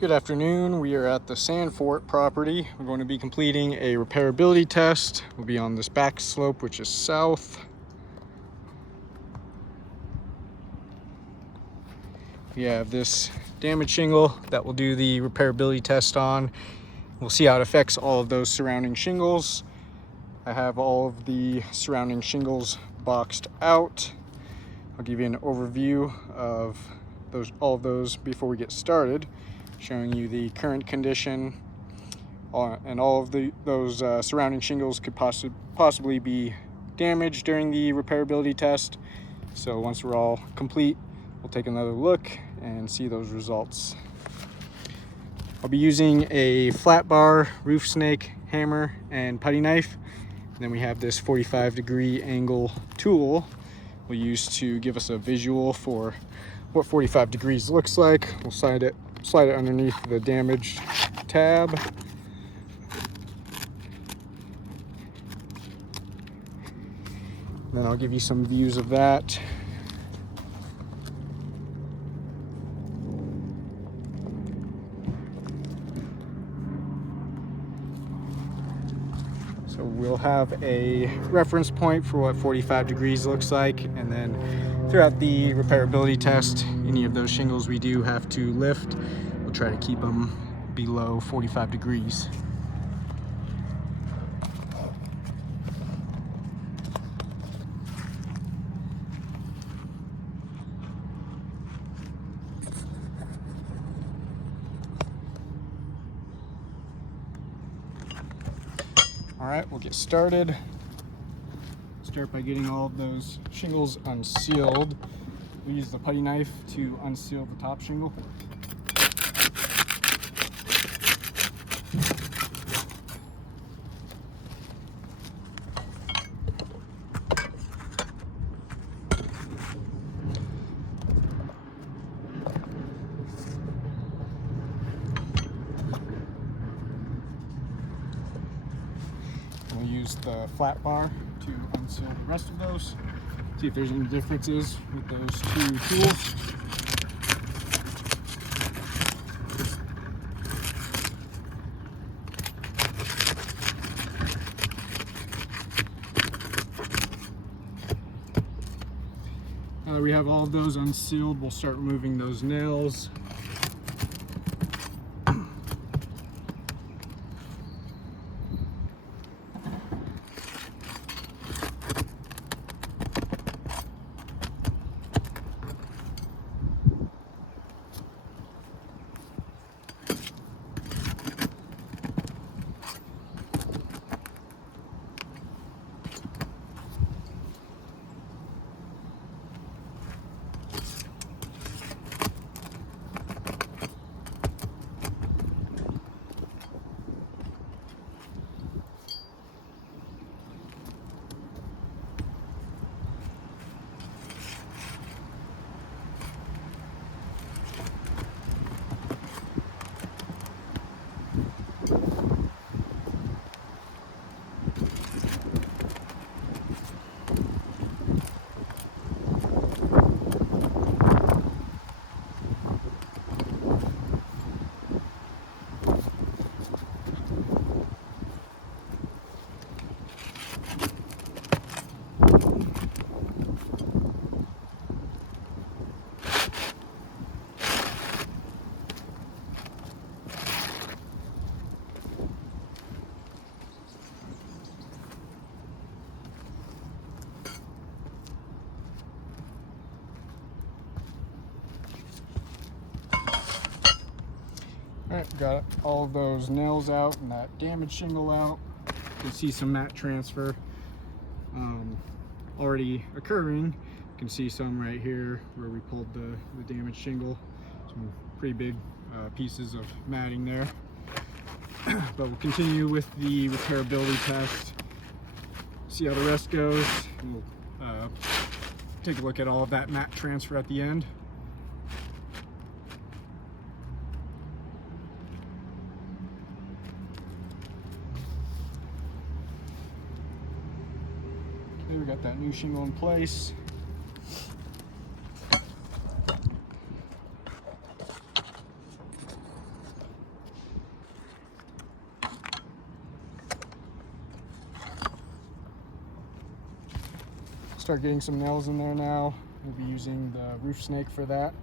Good afternoon. We are at the Sandfort property. We're going to be completing a repairability test. We'll be on this back slope, which is south. We have this damaged shingle that we'll do the repairability test on. We'll see how it affects all of those surrounding shingles. I have all of the surrounding shingles boxed out. I'll give you an overview of all of those before we get started, showing you the current condition, and all of those surrounding shingles could possibly be damaged during the repairability test. So once we're all complete, we'll take another look and see those results. I'll be using a flat bar, roof snake, hammer, and putty knife. And then we have this 45-degree angle tool we'll use to give us a visual for what 45 degrees looks like. We'll slide it underneath the damaged tab. Then I'll give you some views of that. So we'll have a reference point for what 45 degrees looks like, and then throughout the repairability test, any of those shingles we do have to lift, we'll try to keep them below 45 degrees. All right, we'll get started. Start by getting all of those shingles unsealed. We use the putty knife to unseal the top shingle. We'll use the flat bar to unseal the rest of those. See if there's any differences with those two tools. Now that we have all of those unsealed, we'll start removing those nails. All right, got all of those nails out and that damaged shingle out. You can see some mat transfer already occurring. You can see some right here where we pulled the damaged shingle. Some pretty big pieces of matting there. But we'll continue with the repairability test, see how the rest goes, and we'll take a look at all of that mat transfer at the end. Okay, we got that new shingle in place. start getting some nails in there now. We'll be using the roof snake for that.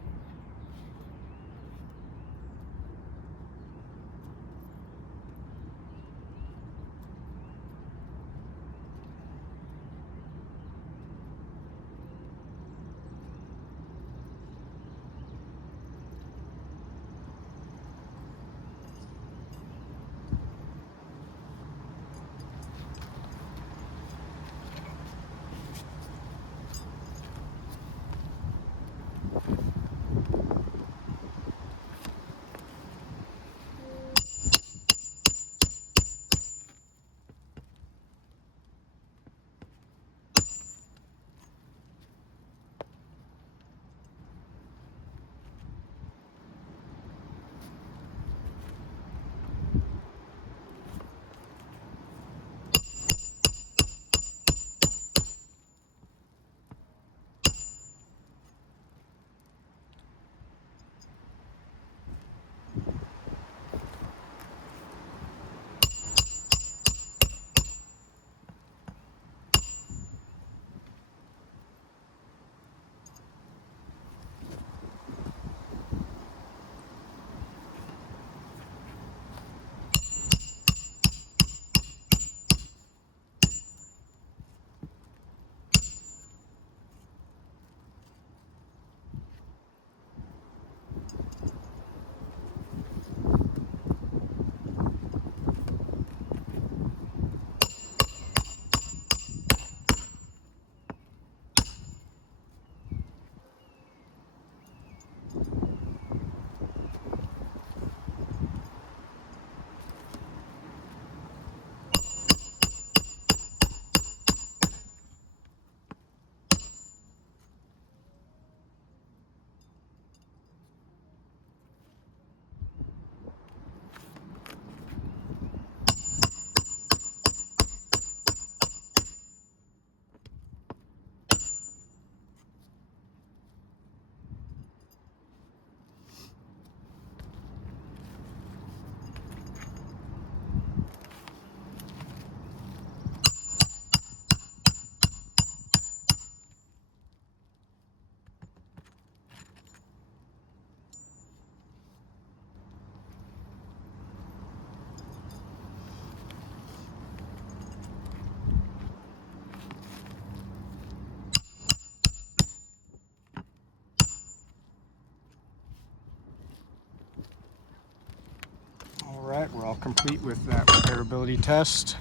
Alright, we're all complete with that repairability test.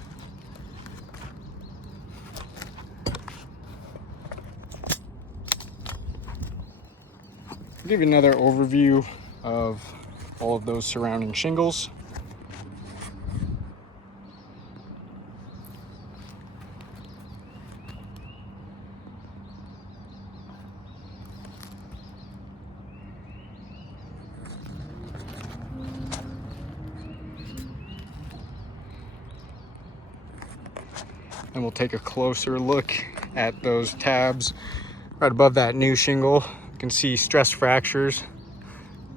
I'll give you another overview of all of those surrounding shingles. And we'll take a closer look at those tabs right above that new shingle. You can see stress fractures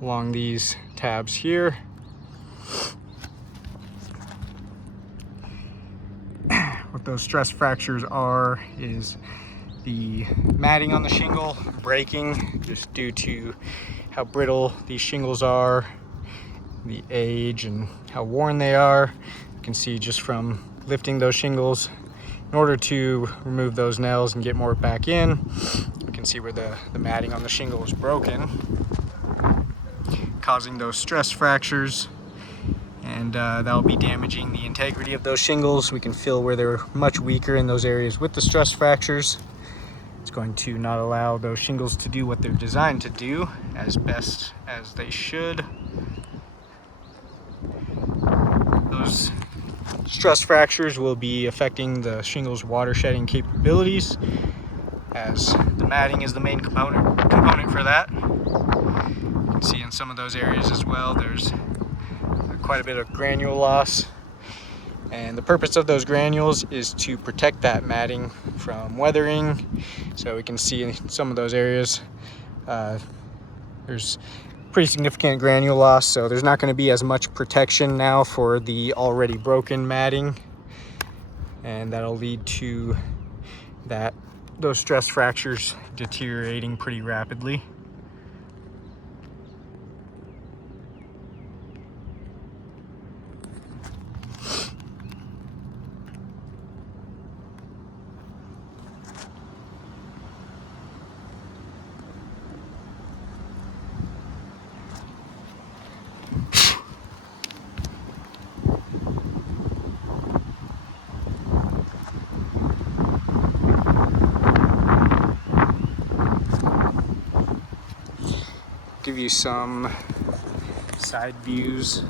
along these tabs here. What those stress fractures are is the matting on the shingle breaking just due to how brittle these shingles are, the age and how worn they are. You can see just from lifting those shingles, in order to remove those nails and get more back in, you can see where the matting on the shingle is broken, causing those stress fractures, and that'll be damaging the integrity of those shingles. We can feel where they're much weaker in those areas with the stress fractures. It's going to not allow those shingles to do what they're designed to do as best as they should. Those stress fractures will be affecting the shingle's water shedding capabilities, as the matting is the main component for that. You can see in some of those areas as well, there's quite a bit of granule loss. And the purpose of those granules is to protect that matting from weathering. So we can see in some of those areas, there's pretty significant granule loss, so there's not going to be as much protection now for the already broken matting, and that'll lead to that those stress fractures deteriorating pretty rapidly. Give you some side views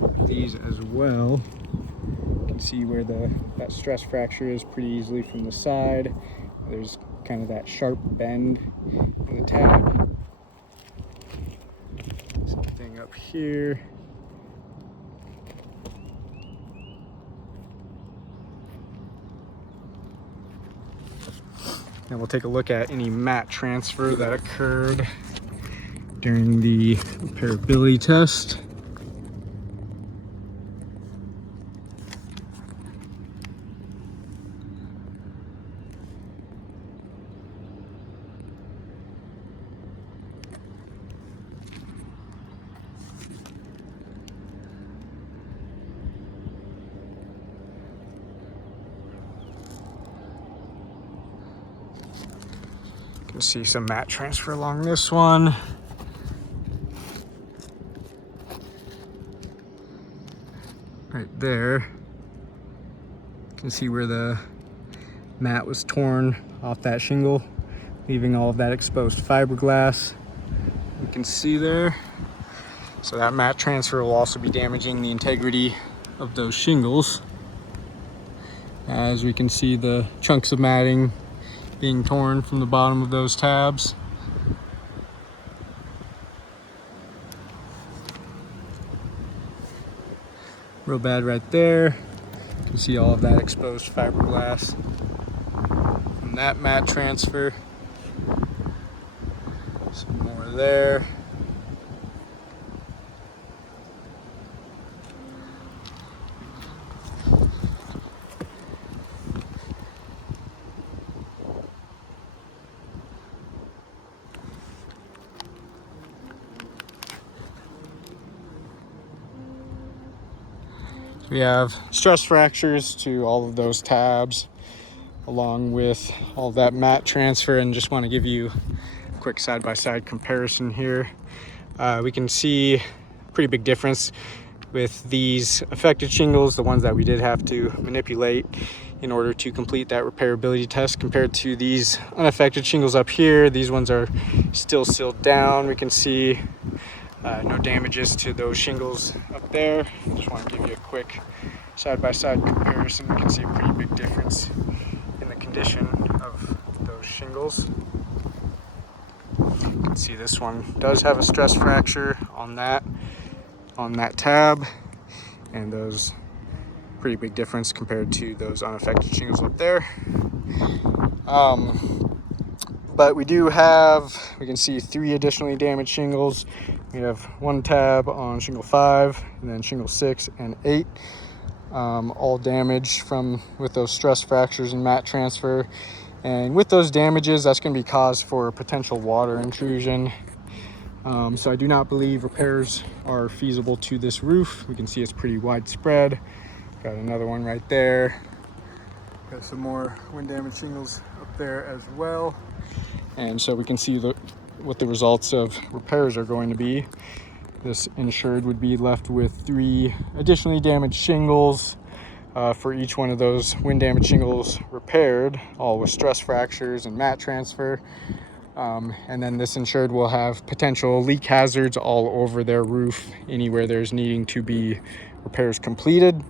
of these as well. You can see where that stress fracture is pretty easily from the side. There's kind of that sharp bend in the tab. Same thing up here. And we'll take a look at any mat transfer that occurred during the repairability test. You can see some mat transfer along this one. Right there, you can see where the mat was torn off that shingle, leaving all of that exposed fiberglass. You can see there. So that mat transfer will also be damaging the integrity of those shingles. As we can see the chunks of matting being torn from the bottom of those tabs. Real bad right there. You can see all of that exposed fiberglass from that mat transfer. Some more there. We have stress fractures to all of those tabs, along with all that mat transfer, and just want to give you a quick side-by-side comparison here. We can see a pretty big difference with these affected shingles, the ones that we did have to manipulate in order to complete that repairability test, compared to these unaffected shingles up here. These ones are still sealed down. We can see no damages to those shingles up there. Just want to give you a quick side-by-side comparison. You can see a pretty big difference in the condition of those shingles. You can see this one does have a stress fracture on that tab, and those pretty big difference compared to those unaffected shingles up there. But we do have, we can see 3 additionally damaged shingles. We have 1 tab on shingle 5, and then shingle 6 and 8, all damaged with those stress fractures and mat transfer. And with those damages, that's going to be cause for potential water intrusion. So I do not believe repairs are feasible to this roof. We can see it's pretty widespread. Got another one right there. Got some more wind damage shingles up there as well. And so we can see what the results of repairs are going to be. This insured would be left with 3 additionally damaged shingles for each one of those wind damage shingles repaired, all with stress fractures and mat transfer. And then this insured will have potential leak hazards all over their roof, anywhere there's needing to be repairs completed.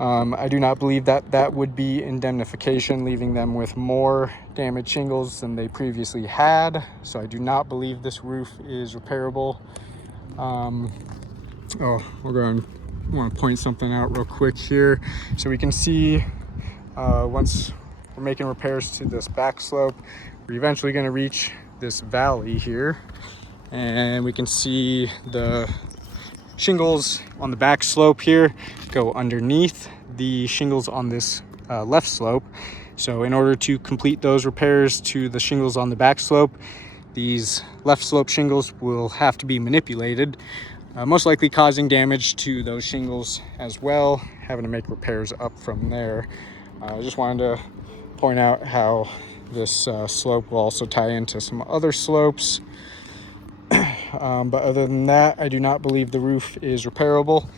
I do not believe that would be indemnification, leaving them with more damaged shingles than they previously had. So I do not believe this roof is repairable. We're going to want to point something out real quick here. So we can see once we're making repairs to this back slope, we're eventually going to reach this valley here, and we can see the shingles on the back slope here go underneath the shingles on this left slope. So in order to complete those repairs to the shingles on the back slope, these left slope shingles will have to be manipulated, most likely causing damage to those shingles as well, having to make repairs up from there. I just wanted to point out how this slope will also tie into some other slopes. But other than that, I do not believe the roof is repairable.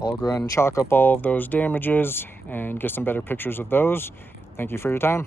I'll go ahead and chalk up all of those damages and get some better pictures of those. Thank you for your time.